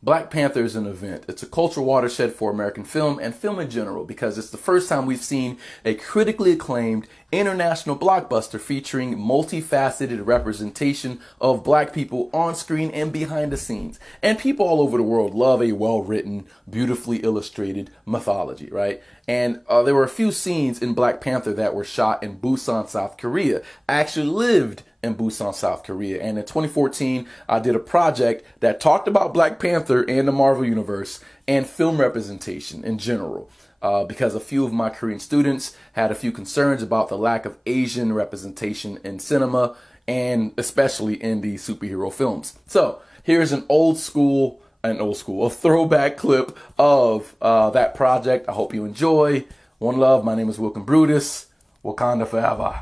Black Panther is an event. It's a cultural watershed for American film and film in general because it's the first time we've seen a critically acclaimed international blockbuster featuring multifaceted representation of black people on screen and behind the scenes. And people all over the world love a well-written, beautifully illustrated mythology, right? And there were a few scenes in Black Panther that were shot in Busan, South Korea. I actually lived in Busan, South Korea. And in 2014, I did a project that talked about Black Panther and the Marvel Universe and film representation in general. Because a few of my Korean students had a few concerns about the lack of Asian representation in cinema and especially in the superhero films. So here's a throwback clip of that project. I hope you enjoy. One love. My name is Wilkin Brutus. Wakanda forever.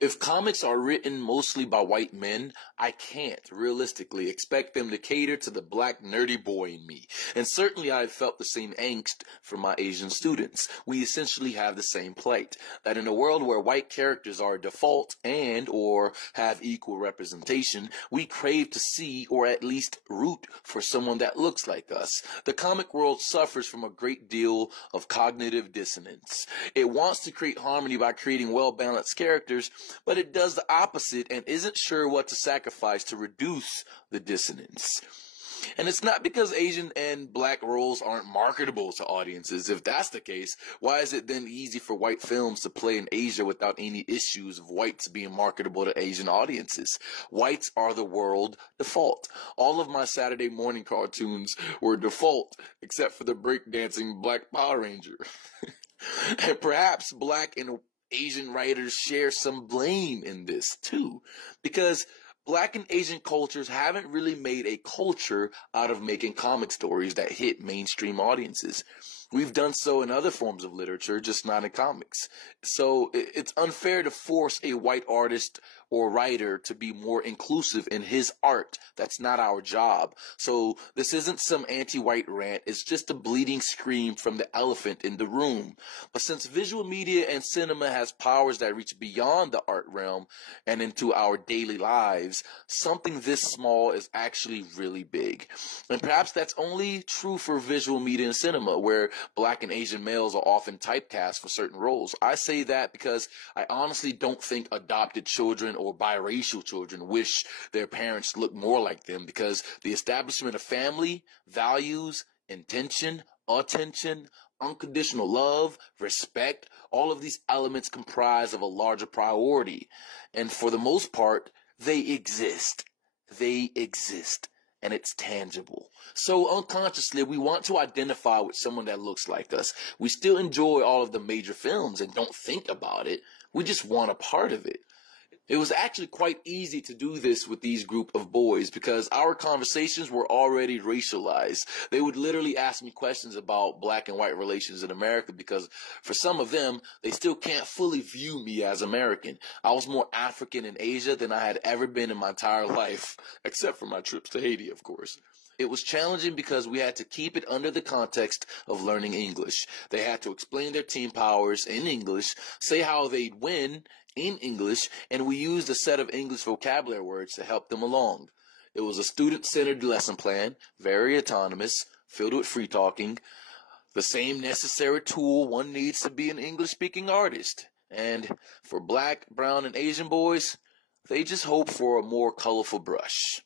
If comics are written mostly by white men, I can't, realistically, expect them to cater to the black nerdy boy in me. And certainly I've felt the same angst from my Asian students. We essentially have the same plight, that in a world where white characters are default and or have equal representation, we crave to see or at least root for someone that looks like us. The comic world suffers from a great deal of cognitive dissonance. It wants to create harmony by creating well-balanced characters, but it does the opposite and isn't sure what to sacrifice to reduce the dissonance. And it's not because Asian and black roles aren't marketable to audiences. If that's the case, why is it then easy for white films to play in Asia without any issues of whites being marketable to Asian audiences? Whites are the world default. All of my Saturday morning cartoons were default, except for the breakdancing Black Power Ranger. And perhaps black and Asian writers share some blame in this too, because black and Asian cultures haven't really made a culture out of making comic stories that hit mainstream audiences. We've done so in other forms of literature, just not in comics. So it's unfair to force a white artist or writer to be more inclusive in his art. That's not our job. So this isn't some anti-white rant. It's just a bleeding scream from the elephant in the room. But since visual media and cinema has powers that reach beyond the art realm and into our daily lives, something this small is actually really big. And perhaps that's only true for visual media and cinema, where black and Asian males are often typecast for certain roles. I say that because I honestly don't think adopted children or biracial children wish their parents looked more like them, because the establishment of family, values, intention, attention, unconditional love, respect, all of these elements comprise of a larger priority. And for the most part, they exist. They exist. And it's tangible. So unconsciously, we want to identify with someone that looks like us. We still enjoy all of the major films and don't think about it. We just want a part of it. It was actually quite easy to do this with these group of boys because our conversations were already racialized. They would literally ask me questions about black and white relations in America because for some of them, they still can't fully view me as American. I was more African in Asia than I had ever been in my entire life, except for my trips to Haiti, of course. It was challenging because we had to keep it under the context of learning English. They had to explain their team powers in English, say how they'd win in English, and we used a set of English vocabulary words to help them along. It was a student-centered lesson plan, very autonomous, filled with free talking, the same necessary tool one needs to be an English-speaking artist. And for black, brown, and Asian boys, they just hope for a more colorful brush.